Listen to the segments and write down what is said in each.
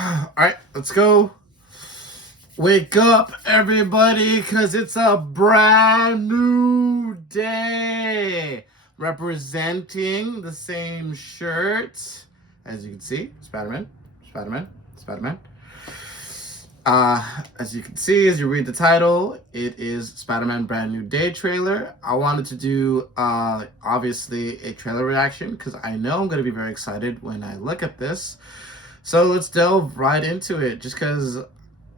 All right, let's go. Wake up, everybody, because it's a brand new day. Representing the same shirt, as you can see, Spider-Man, Spider-Man, Spider-Man. As you can see, as you read the title, it is Spider-Man Brand New Day trailer. I wanted to do, obviously, a trailer reaction because I know I'm going to be very excited when I look at this. So let's delve right into it, just because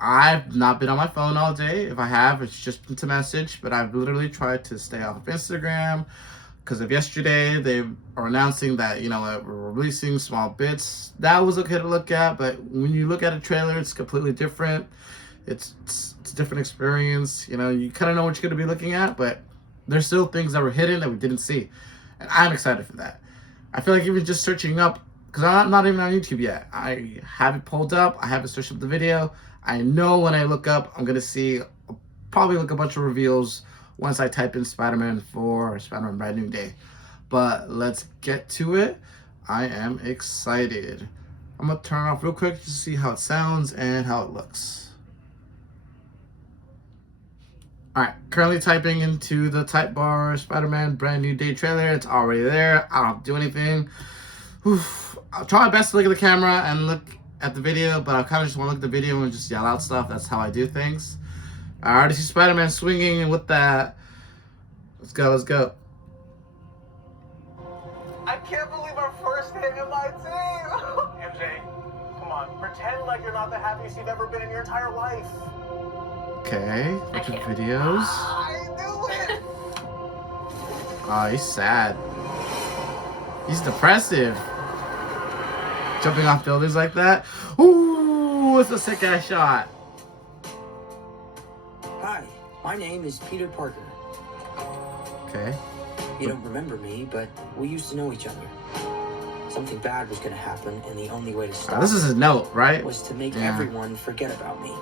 I've not been on my phone all day. If I have, it's just been to message, but I've literally tried to stay off of Instagram because of yesterday. They are announcing that, we're releasing small bits. That was okay to look at, but when you look at a trailer, it's completely different. It's a different experience. You kind of know what you're going to be looking at, but there's still things that were hidden that we didn't see. And I'm excited for that. I feel like even just searching up, because I'm not even on YouTube yet. I have it pulled up. I haven't searched up the video. I know when I look up, I'm going to see, probably look a bunch of reveals once I type in Spider-Man 4 or Spider-Man Brand New Day. But let's get to it. I am excited. I'm going to turn it off real quick to see how it sounds and how it looks. Alright, currently typing into the type bar Spider-Man Brand New Day trailer. It's already there. I don't have to do anything. I'll try my best to look at the camera and look at the video, but I kind of just want to look at the video and just yell out stuff. That's how I do things. I already see Spider-Man swinging with that. Let's go, let's go. I can't believe our first hit in my team. MJ, come on, pretend like you're not the happiest you've ever been in your entire life. Okay, bunch of videos. I knew it. Oh, he's sad. He's depressive. Jumping off buildings like that. Ooh, it's a sick ass shot. Hi, my name is Peter Parker. Okay. You don't remember me, but we used to know each other. Something bad was going to happen, and the only way to stop This is his note, right? was to make everyone forget about me.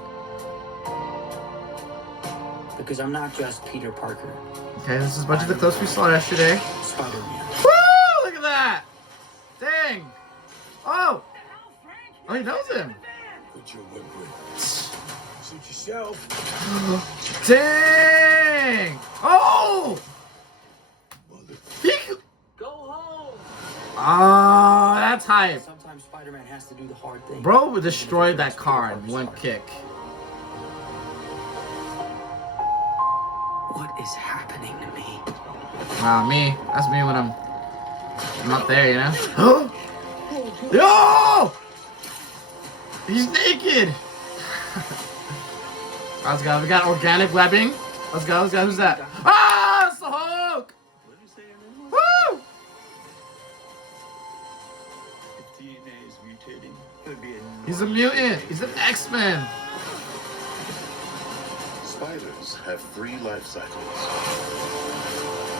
Because I'm not just Peter Parker. Okay, this is a bunch of the clips we saw yesterday. Spider-Man. Woo! Look at that! Dang! Oh! Oh, he knows him. Put your whip in. Suit yourself. Dang! Oh! He... Go home! Oh, that's hype. Sometimes Spider-Man has to do the hard thing. Bro destroyed that car in one kick. What is happening to me? Me. That's me when I'm not there, you know? Yo! He's naked! Let's go. We got organic webbing. Let's go, let's go. Who's that? Ah! It's the Hulk! Woo! If DNA is mutating, it'll be a... He's a mutant. He's an X-Men. Spiders have 3 life cycles.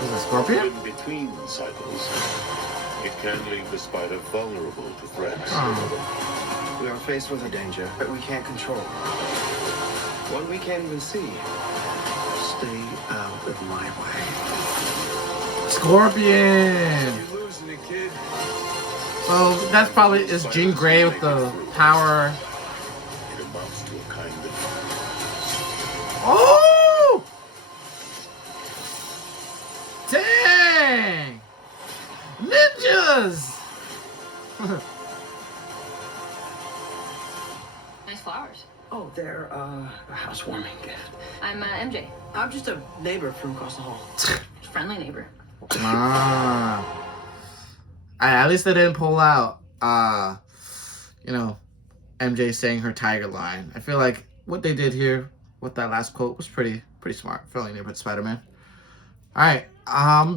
Is it a scorpion? In between cycles, it can leave the spider vulnerable to threats. Oh. We are faced with a danger that we can't control. One we can't even see. Stay out of my way. Scorpion. You're losing it, kid. So that's probably is Jean Grey with the power. It amounts to a kind of Oh! Dang! Ninjas! Nice flowers. Oh, they're, a housewarming gift. I'm MJ. I'm just a neighbor from across the hall. Friendly neighbor. At least they didn't pull out, MJ saying her tiger line. I feel like what they did here with that last quote was pretty smart. Friendly neighborhood Spider-Man. All right,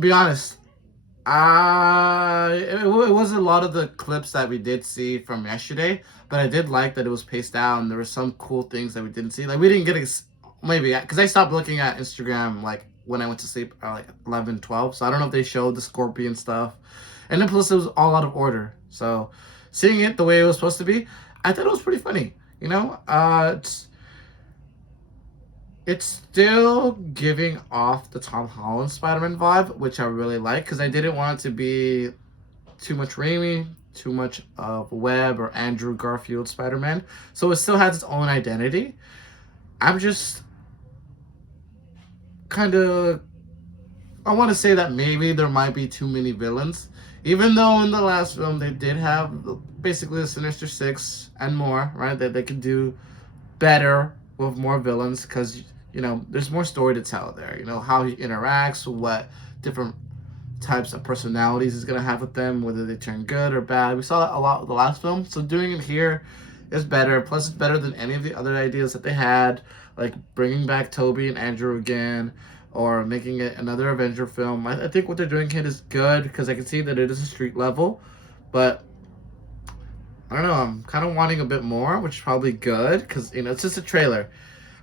be honest. It wasn't a lot of the clips that we did see from yesterday, but I did like that it was paced out and there were some cool things that we didn't see. Like we didn't get maybe because I stopped looking at Instagram like when I went to sleep at like 11, 12. So I don't know if they showed the Scorpion stuff, and then plus it was all out of order. So seeing it the way it was supposed to be, I thought it was pretty funny. It's still giving off the Tom Holland Spider-Man vibe, which I really like, because I didn't want it to be too much Raimi, too much of Webb or Andrew Garfield Spider-Man. So it still has its own identity. I'm just kind of, I want to say that maybe there might be too many villains. Even though in the last film they did have basically the Sinister Six and more, right? That they could do better with more villains because, you know, there's more story to tell there. You know, how he interacts, what different types of personalities he's going to have with them, whether they turn good or bad. We saw that a lot with the last film. So doing it here is better. Plus, it's better than any of the other ideas that they had, like bringing back Toby and Andrew again, or making it another Avenger film. I think what they're doing here is good because I can see that it is a street level, but I don't know, I'm kind of wanting a bit more, which is probably good because, you know, it's just a trailer.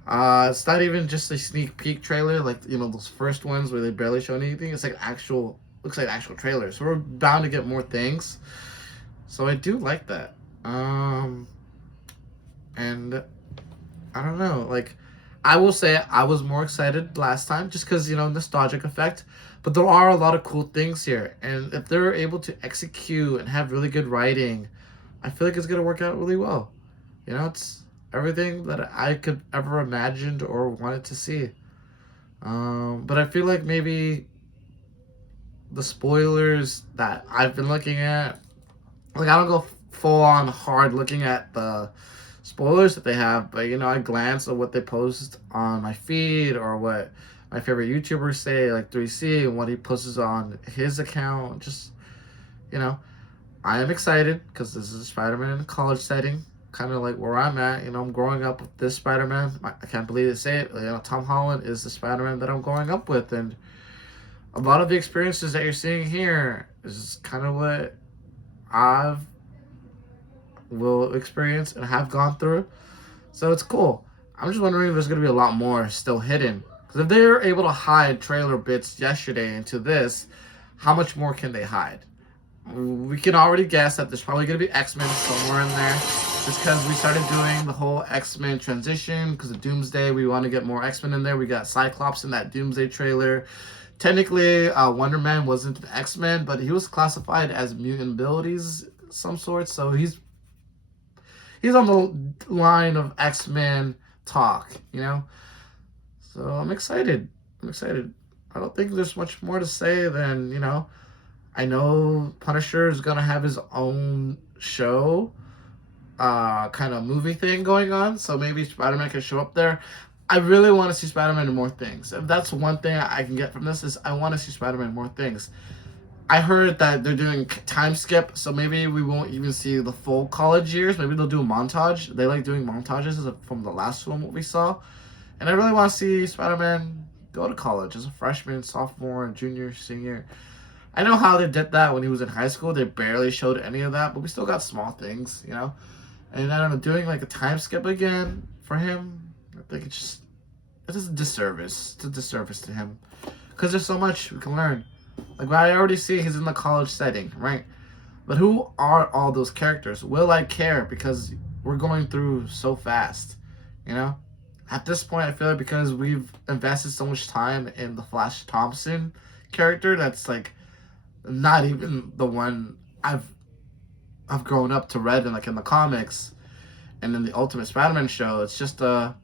It's not even just a sneak peek trailer like, you know, those first ones where they barely show anything. It's like actual, looks like actual trailers. So we're bound to get more things. So I do like that. And I don't know, like, I will say I was more excited last time just because, you know, nostalgic effect. But there are a lot of cool things here. And if they're able to execute and have really good writing, I feel like it's going to work out really well. You know, it's everything that I could ever imagined or wanted to see. But I feel like maybe the spoilers that I've been looking at, like, I don't go full on hard looking at the spoilers that they have, but, you know, I glance at what they post on my feed or what my favorite YouTubers say, like 3C, and what he posts on his account. Just, you know, I am excited because this is Spider-Man in a college setting, kind of like where I'm at. You know, I'm growing up with this Spider-Man. I can't believe to say it. You know, Tom Holland is the Spider-Man that I'm growing up with, and a lot of the experiences that you're seeing here is kind of what I've will experience and have gone through. So it's cool. I'm just wondering if there's going to be a lot more still hidden. Because if they were able to hide trailer bits yesterday into this, how much more can they hide? We can already guess that there's probably going to be X-Men somewhere in there. Just because we started doing the whole X-Men transition because of Doomsday. We want to get more X-Men in there. We got Cyclops in that Doomsday trailer. Technically, Wonder Man wasn't an X-Men, but he was classified as mutant abilities of some sort. So he's on the line of X-Men talk, you know? So I'm excited. I don't think there's much more to say than, you know, I know Punisher is going to have his own show, kind of movie thing going on. So maybe Spider-Man can show up there. I really want to see Spider-Man in more things. If that's one thing I can get from this is I want to see Spider-Man in more things. I heard that they're doing time skip, so maybe we won't even see the full college years. Maybe they'll do a montage. They like doing montages from the last film what we saw. And I really want to see Spider-Man go to college as a freshman, sophomore, junior, senior. I know how they did that when he was in high school. They barely showed any of that, but we still got small things, you know? And I don't know, doing like a time skip again for him, I think it's a disservice. It's a disservice to him. Because there's so much we can learn. Like, I already see he's in the college setting, right? But who are all those characters? Will I care? Because we're going through so fast, you know? At this point, I feel like because we've invested so much time in the Flash Thompson character, that's like not even the one I've grown up to read in, like, in the comics and in the Ultimate Spider-Man show. It's just I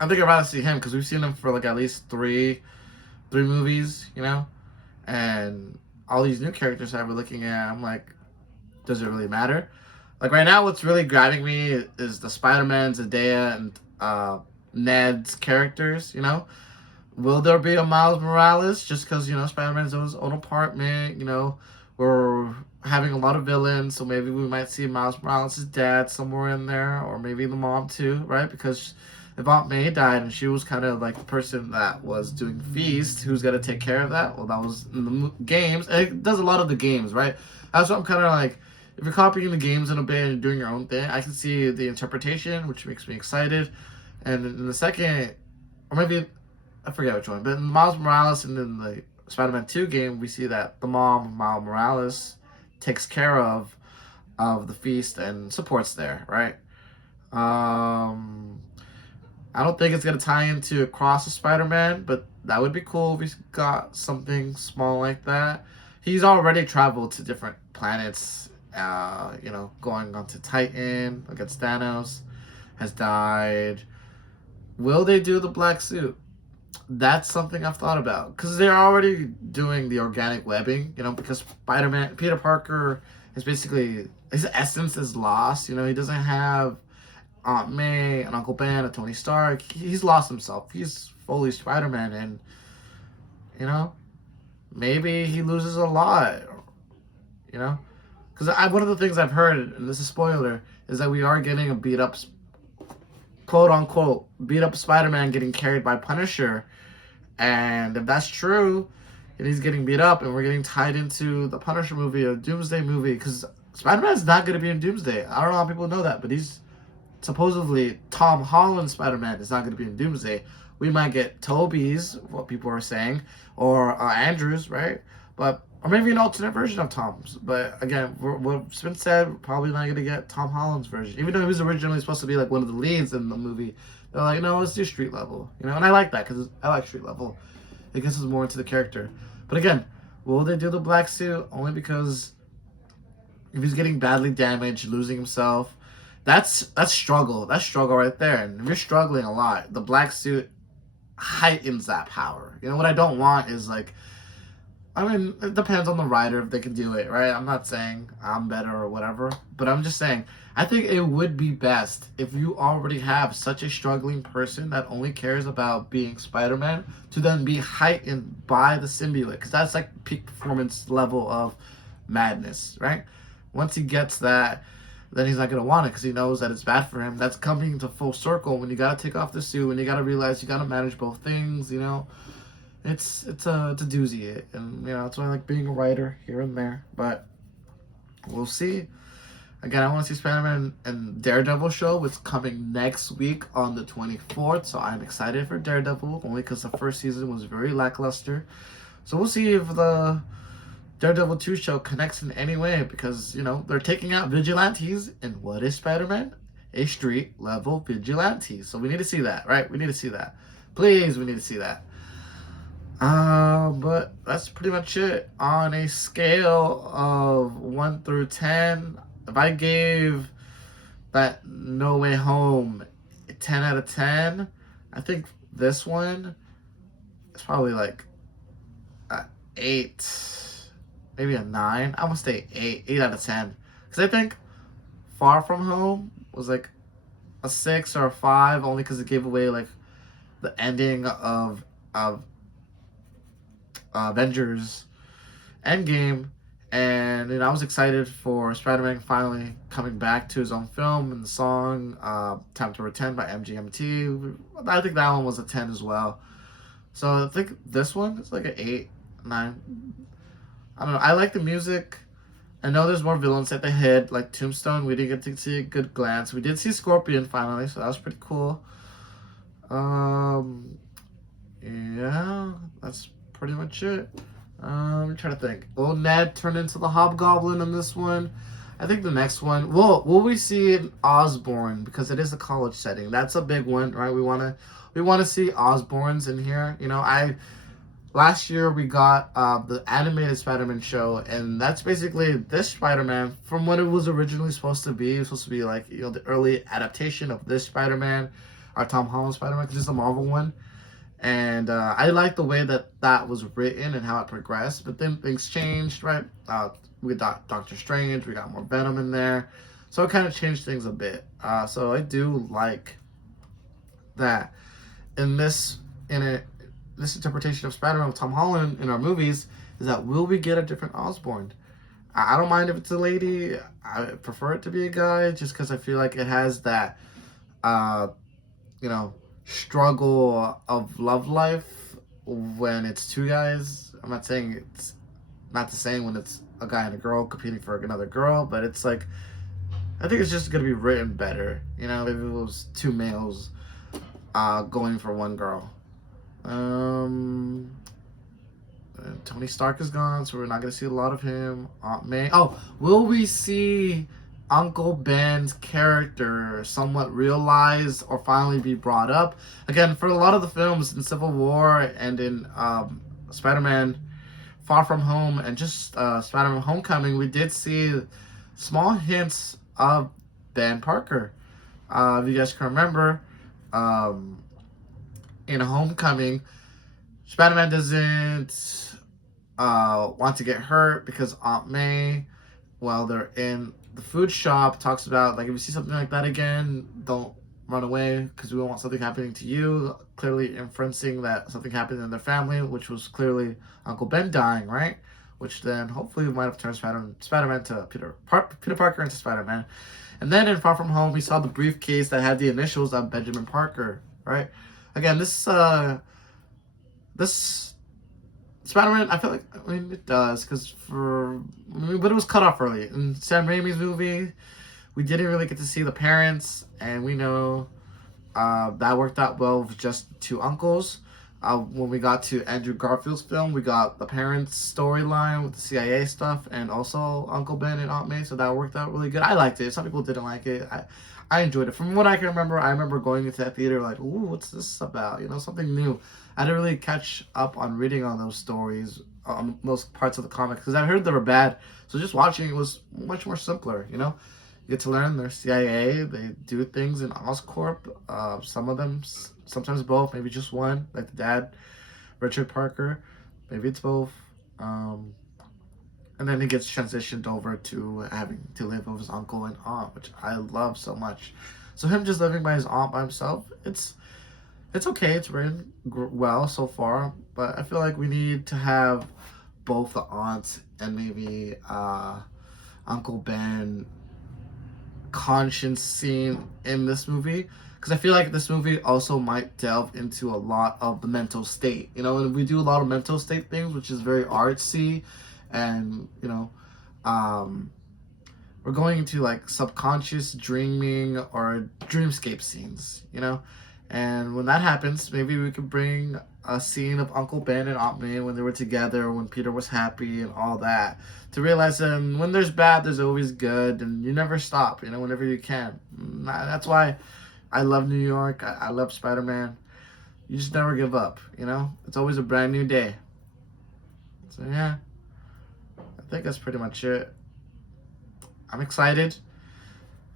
think I'd rather see him because we've seen him for like at least three movies, you know? And all these new characters that we're looking at, I'm like, does it really matter? Like, right now, what's really grabbing me is the Spider-Man, Zendaya, and Ned's characters, you know? Will there be a Miles Morales? Just because, you know, Spider-Man's in his own apartment, you know? We're having a lot of villains, so maybe we might see Miles Morales' dad somewhere in there, or maybe the mom too, right? Because if Aunt May died and she was kind of like the person that was doing Feast, who's going to take care of that? Well, that was in the games. And it does a lot of the games, right? That's what I'm kind of like, if you're copying the games in a bit and doing your own thing, I can see the interpretation, which makes me excited. And in the second, or maybe, I forget which one, but in Miles Morales and in the Spider-Man 2 game, we see that the mom, Miles Morales, takes care of the Feast and supports there, right? I don't think it's going to tie into Across the Spider-Man, but that would be cool if we got something small like that. He's already traveled to different planets going on to Titan against Thanos, has died. Will they do the black suit? That's something I've thought about, because they're already doing the organic webbing, because Peter Parker is basically, his essence is lost. He doesn't have Aunt May and Uncle Ben and Tony Stark. He's lost himself. He's fully Spider-Man, and maybe he loses a lot, because one of the things I've heard, and this is a spoiler, is that we are getting a beat up, quote unquote, beat up Spider-Man getting carried by Punisher. And if that's true, and he's getting beat up, and we're getting tied into the Punisher movie or Doomsday movie, because Spider-Man's not going to be in Doomsday. I don't know how people know that, but he's supposedly Tom Holland's Spider-Man is not going to be in Doomsday. We might get Toby's, what people are saying, or Andrew's, right? Or maybe an alternate version of Tom's. But again, what's been said, we're probably not going to get Tom Holland's version. Even though he was originally supposed to be like one of the leads in the movie, they're like, no, let's do street level. And I like that, because I like street level. It gets us more into the character. But again, will they do the black suit? Only because if he's getting badly damaged, losing himself, that's struggle. That's struggle right there. And if you're struggling a lot, the black suit heightens that power. What I don't want is like, it depends on the writer if they can do it, right? I'm not saying I'm better or whatever, but I'm just saying, I think it would be best if you already have such a struggling person that only cares about being Spider-Man to then be heightened by the symbiote, because that's like peak performance level of madness, right? Once he gets that, then he's not going to want it, because he knows that it's bad for him. That's coming to full circle when you got to take off the suit, when you got to realize you got to manage both things, It's a doozy, and that's why I like being a writer here and there. But we'll see. Again, I want to see Spider-Man and Daredevil show. It's coming next week on the 24th, so I'm excited for Daredevil, only because the first season was very lackluster. So we'll see if the Daredevil 2 show connects in any way, because they're taking out vigilantes, and what is Spider-Man? A street level vigilante. So we need to see that, right? We need to see that. Please, we need to see that. But that's pretty much it. On a scale of 1 through 10, if I gave that No Way Home a 10 out of 10, I think this one is probably like a 8, maybe a 9. I'm gonna say 8 out of 10. Because I think Far From Home was like a 6 or a 5, only because it gave away like the ending of Avengers Endgame, and I was excited for Spider-Man finally coming back to his own film, and the song Time to Pretend by MGMT, I think that one was a 10 as well. So I think this one is like an 8, 9. I don't know, I like the music. I know there's more villains at the head, like Tombstone. We didn't get to see a good glance. We did see Scorpion finally, so that was pretty cool. Yeah, that's pretty much it. I'm trying to think. Will Ned turn into the Hobgoblin in this one? I think the next one. Will we see Osborn, because it is a college setting? That's a big one, right? We want to see Osborns in here. Last year we got the animated Spider-Man show, and that's basically this Spider-Man from what it was originally supposed to be. It was supposed to be like the early adaptation of this Spider-Man, or Tom Holland Spider-Man, because it's a Marvel one. And I like the way that was written and how it progressed. But then things changed, right? We got Doctor Strange. We got more Venom in there. So it kind of changed things a bit. So I do like that. In this interpretation of Spider-Man with Tom Holland in our movies, is that will we get a different Osborn? I don't mind if it's a lady. I prefer it to be a guy, just because I feel like it has that, struggle of love life when it's two guys. I'm not saying it's not the same when it's a guy and a girl competing for another girl, but it's like, I think it's just going to be written better. Maybe it was two males going for one girl. Tony Stark is gone, so we're not going to see a lot of him. Aunt May. Oh, will we see Uncle Ben's character somewhat realized or finally be brought up? Again, for a lot of the films in Civil War and in Spider-Man Far From Home and just Spider-Man Homecoming, we did see small hints of Ben Parker. If you guys can remember, in Homecoming, Spider-Man doesn't want to get hurt because Aunt May, while they're in the food shop, talks about, like, if you see something like that again, don't run away because we don't want something happening to you, clearly inferencing that something happened in their family, which was clearly Uncle Ben dying, right? Which then hopefully might have turned Spider-Man to Peter Parker into Spider-Man. And then in Far From Home, we saw the briefcase that had the initials of Benjamin Parker, right? Again, this Spider-Man, I feel like, I mean, it does, because but it was cut off early. In Sam Raimi's movie, we didn't really get to see the parents, and we know that worked out well with just two uncles. When we got to Andrew Garfield's film, we got the parents' storyline with the CIA stuff, and also Uncle Ben and Aunt May, so that worked out really good. I liked it. Some people didn't like it. I enjoyed it. From what I can remember, I remember going into that theater like, ooh, what's this about? You know, something new. I didn't really catch up on reading on those stories, on those parts of the comics, because I heard they were bad. So just watching it was much more simpler, you know? You get to learn they're CIA, they do things in Oscorp, some of them, sometimes both, maybe just one, like the dad, Richard Parker, maybe it's both. And then he gets transitioned over to having to live with his uncle and aunt, which I love so much. So him just living by his aunt by himself, it's okay, it's written well so far, but I feel like we need to have both the aunt and maybe Uncle Ben conscience scene in this movie, because I feel like this movie also might delve into a lot of the mental state, you know, and we do a lot of mental state things, which is very artsy, and you know, we're going into like subconscious dreaming or dreamscape scenes, you know, and when that happens, maybe we could bring a scene of Uncle Ben and Aunt May when they were together, when Peter was happy and all that, to realize that when there's bad, there's always good, and you never stop, you know, whenever you can. That's why I love New York. I love Spider-Man. You just never give up, you know? It's always a brand new day. So yeah, I think that's pretty much it. I'm excited.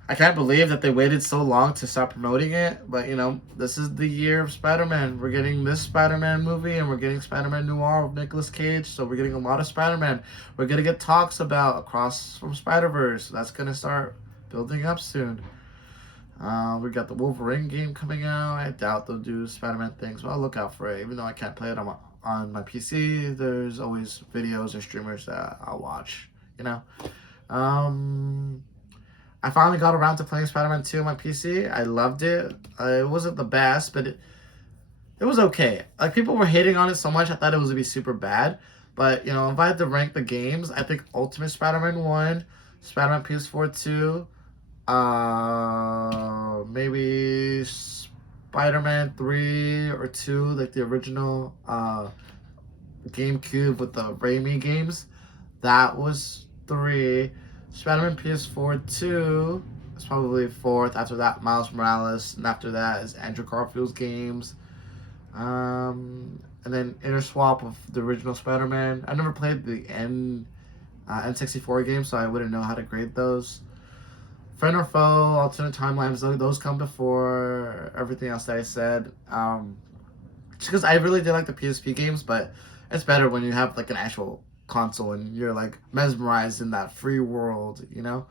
I can't believe that they waited so long to start promoting it, but you know, this is the year of Spider-Man. We're getting this Spider-Man movie, and we're getting Spider-Man Noir with Nicolas Cage, so we're getting a lot of Spider-Man. We're gonna get talks about Across from Spider-Verse. That's gonna start building up soon. We got the Wolverine game coming out. I doubt they'll do Spider-Man things, but I'll look out for it. Even though I can't play it on my PC, there's always videos or streamers that I'll watch, you know. I finally got around to playing Spider-Man 2 on my PC. I loved it. It wasn't the best, but it was okay. Like, people were hating on it so much, I thought it was going to be super bad. But, you know, if I had to rank the games, I think Ultimate Spider-Man 1, Spider-Man PS4 2, maybe Spider-Man 3 or 2, like the original GameCube with the Raimi games. That was 3. Spider-Man PS4 2 is probably 4th. After that, Miles Morales, and after that is Andrew Garfield's games. And then Interswap of the original Spider-Man. I never played the N64 game, so I wouldn't know how to grade those. Friend or Foe, Alternate Timelines, those come before everything else that I said. Just because I really did like the PSP games, but it's better when you have like an actual console and you're like mesmerized in that free world, you know.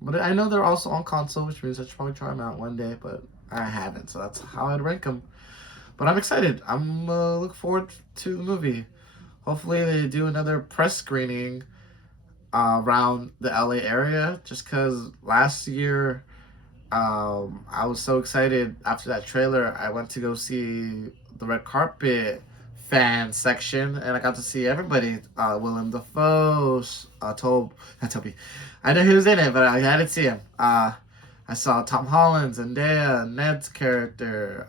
But I know they're also on console, which means I should probably try them out one day, but I haven't, so that's how I'd rank them. But I'm excited. I'm looking forward to the movie. Hopefully they do another press screening around the LA area, just because last year I was so excited after that trailer. I went to go see the red carpet fan section, and I got to see everybody. Willem Dafoe, not Toby. I know he was in it, but I didn't see him. I saw Tom Holland, Zendaya, Ned's character,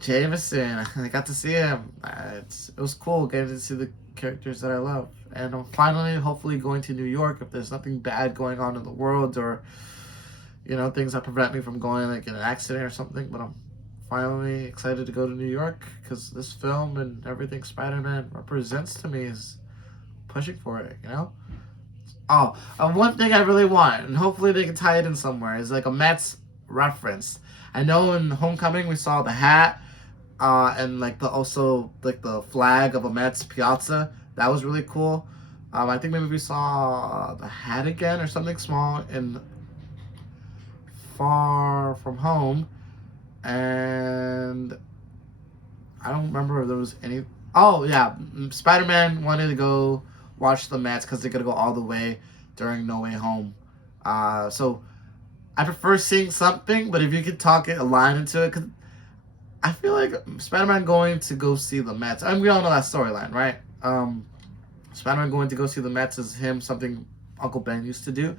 Jameson. I got to see him. It was cool getting to see the characters that I love. And I'm finally, hopefully, going to New York if there's nothing bad going on in the world, or, you know, things that prevent me from going, like in an accident or something. But I'm finally excited to go to New York, because this film and everything Spider-Man represents to me is pushing for it, you know? Oh, one thing I really want, and hopefully they can tie it in somewhere, is like a Mets reference. I know in Homecoming we saw the hat, and like the flag of a Mets Piazza. That was really cool. I think maybe we saw the hat again or something small in Far From Home, and I don't remember if there was any. Oh yeah, Spider-Man wanted to go watch the Mets because they're gonna go all the way during No Way Home. So I prefer seeing something, but if you could talk it a line into it, cause I feel like Spider-Man going to go see the Mets. I mean, we all know that storyline, right? Spider-Man going to go see the Mets is something Uncle Ben used to do.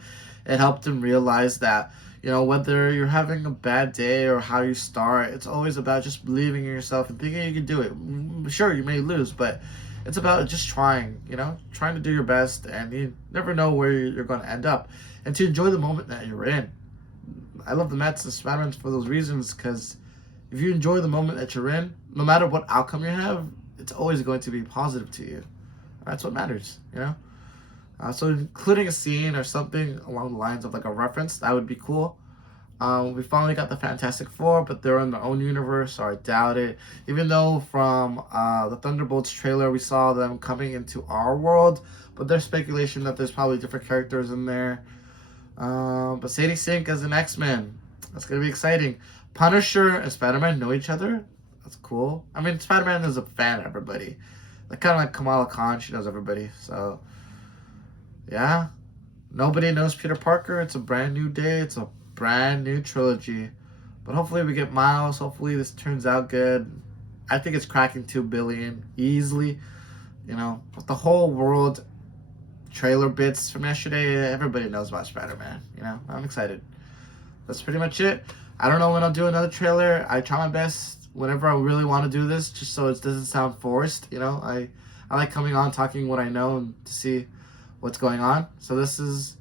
It helped him realize that, you know, whether you're having a bad day or how you start, it's always about just believing in yourself and thinking you can do it. Sure, you may lose, but it's about just trying, you know, trying to do your best, and you never know where you're going to end up. And to enjoy the moment that you're in. I love the Mets and Spider-Man for those reasons, because if you enjoy the moment that you're in, no matter what outcome you have, it's always going to be positive to you. That's what matters, you know? So including a scene or something along the lines of like a reference, that would be cool. We finally got the Fantastic Four, but they're in their own universe, so I doubt it. Even though from the Thunderbolts trailer, we saw them coming into our world, but there's speculation that there's probably different characters in there. But Sadie Sink as an X-Men, that's going to be exciting. Punisher and Spider-Man know each other. That's cool. I mean, Spider-Man is a fan of everybody. Like, kind of like Kamala Khan, she knows everybody. So, yeah. Nobody knows Peter Parker. It's a brand new day. It's a brand new trilogy. But hopefully we get Miles. Hopefully this turns out good. I think it's cracking 2 billion easily. You know, with the whole world trailer bits from yesterday, everybody knows about Spider-Man. You know, I'm excited. That's pretty much it. I don't know when I'll do another trailer. I try my best whenever I really want to do this, just so it doesn't sound forced. You know, I like coming on, talking what I know, and to see what's going on. So this is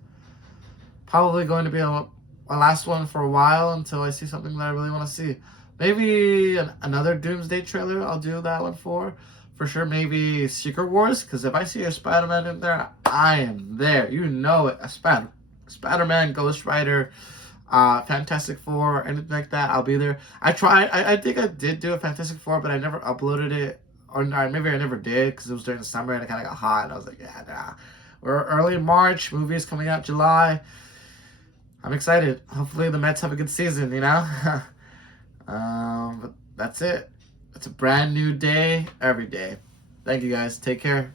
probably going to be my last one for a while until I see something that I really want to see. Maybe another Doomsday trailer I'll do that one for sure. Maybe Secret Wars, because if I see a Spider-Man in there, I am there. You know it. A Spider-Man, Ghost Rider, Fantastic Four, anything like that, I'll be there. I think I did do a Fantastic Four, but I never uploaded it, or maybe I never did because it was during the summer and it kind of got hot, and I was like, yeah, nah. We're early March, movies coming out July. I'm excited. Hopefully the Mets have a good season, you know? But that's it. It's a brand new day every day. Thank you guys. Take care.